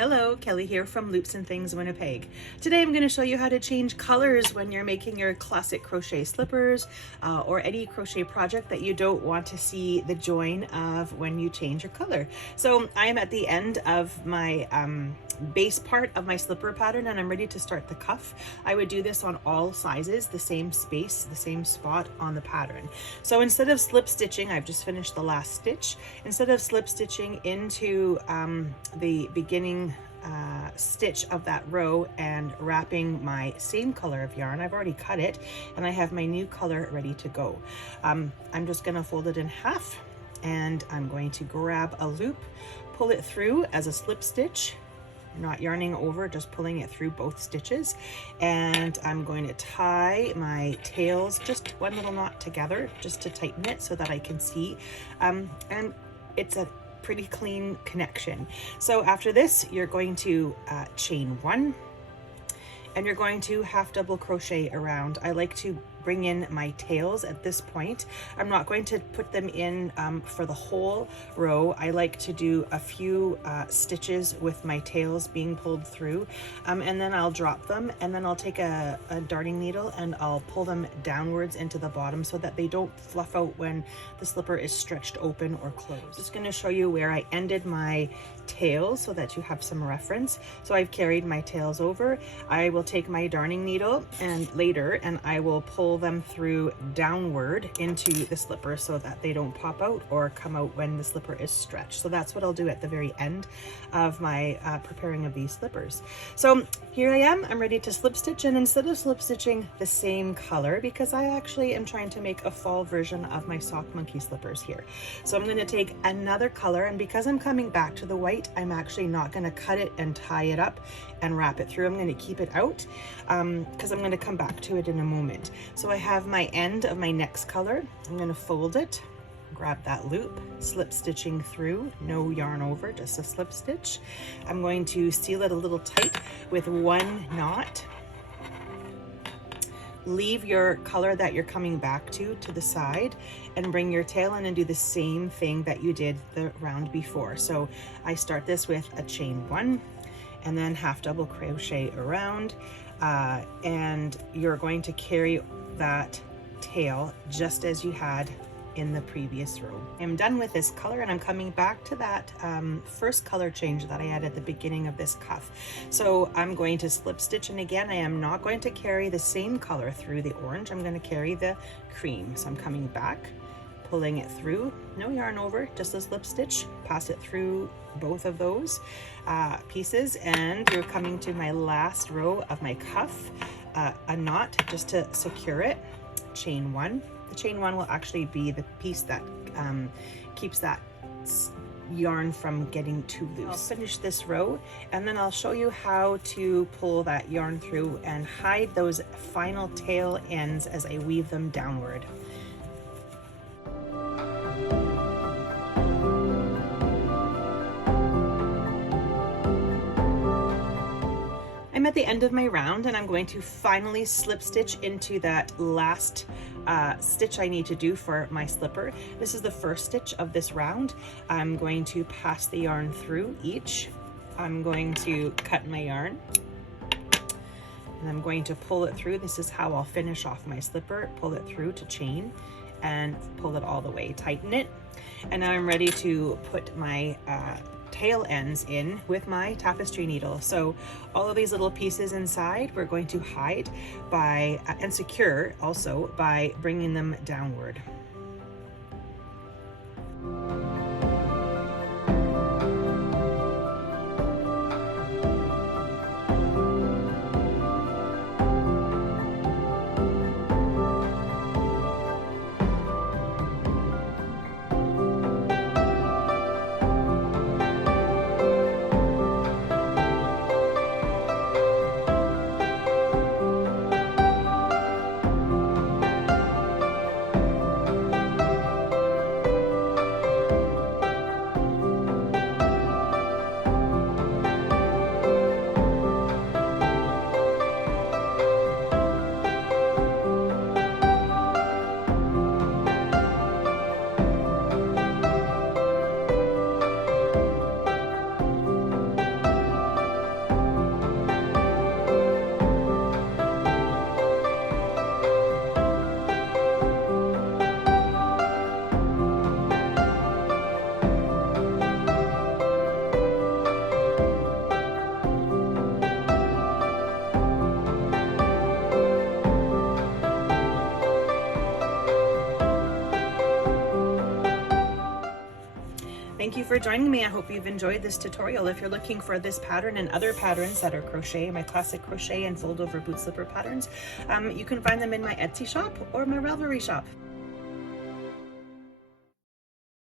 Hello, Kelly here from Loops and Things Winnipeg. Today I'm going to show you how to change colors when you're making your classic crochet slippers or any crochet project that you don't want to see the join of when you change your color. So I am at the end of my base part of my slipper pattern and I'm ready to start the cuff. I would do this on all sizes, the same space, the same spot on the pattern. So instead of slip stitching, I've just finished the last stitch. Instead of slip stitching into the beginning stitch of that row and wrapping my same color of yarn, I've already cut it and I have my new color ready to go. I'm just going to fold it in half and I'm going to grab a loop, pull it through as a slip stitch, not yarning over, just pulling it through both stitches, and I'm going to tie my tails just one little knot together just to tighten it so that I can see, and it's a pretty clean connection. So after this you're going to chain one and you're going to half double crochet around. I like to bring in my tails at this point. I'm not going to put them in for the whole row. I like to do a few stitches with my tails being pulled through, and then I'll drop them, and then I'll take a darning needle and I'll pull them downwards into the bottom so that they don't fluff out when the slipper is stretched open or closed. Just going to show you where I ended my tails so that you have some reference. So I've carried my tails over. I will take my darning needle and later and I will pull them through downward into the slipper so that they don't pop out or come out when the slipper is stretched. So that's what I'll do at the very end of my preparing of these slippers. So here I am, I'm ready to slip stitch, and instead of slip stitching the same color, because I actually am trying to make a fall version of my sock monkey slippers here. So I'm going to take another color, and because I'm coming back to the white, I'm actually not going to cut it and tie it up and wrap it through. I'm going to keep it out because I'm going to come back to it in a moment. So I have my end of my next color. I'm going to fold it, grab that loop, slip stitching through, no yarn over, just a slip stitch. I'm going to seal it a little tight with one knot. Leave your color that you're coming back to the side and bring your tail in and do the same thing that you did the round before. So I start this with a chain one and then half double crochet around, and you're going to carry that tail just as you had in the previous row. I'm done with this color and I'm coming back to that first color change that I had at the beginning of this cuff. So I'm going to slip stitch, and again I am not going to carry the same color through the orange, I'm going to carry the cream. So I'm coming back, pulling it through, no yarn over, just a slip stitch, pass it through both of those pieces, and you're coming to my last row of my cuff, a knot just to secure it, chain one. The chain one will actually be the piece that keeps that yarn from getting too loose. I'll finish this row and then I'll show you how to pull that yarn through and hide those final tail ends as I weave them downward. I'm at the end of my round and I'm going to finally slip stitch into that last stitch I need to do for my slipper. This is the first stitch of this round. I'm going to pass the yarn through each. I'm going to cut my yarn and I'm going to pull it through. This is how I'll finish off my slipper. Pull it through to chain and pull it all the way, tighten it, and now I'm ready to put my tail ends in with my tapestry needle. So all of these little pieces inside we're going to hide by and secure also by bringing them downward. thank you for joining me. I hope you've enjoyed this tutorial. If you're looking for this pattern and other patterns that are crochet, my classic crochet and fold over boot slipper patterns, you can find them in my Etsy shop or my Ravelry shop.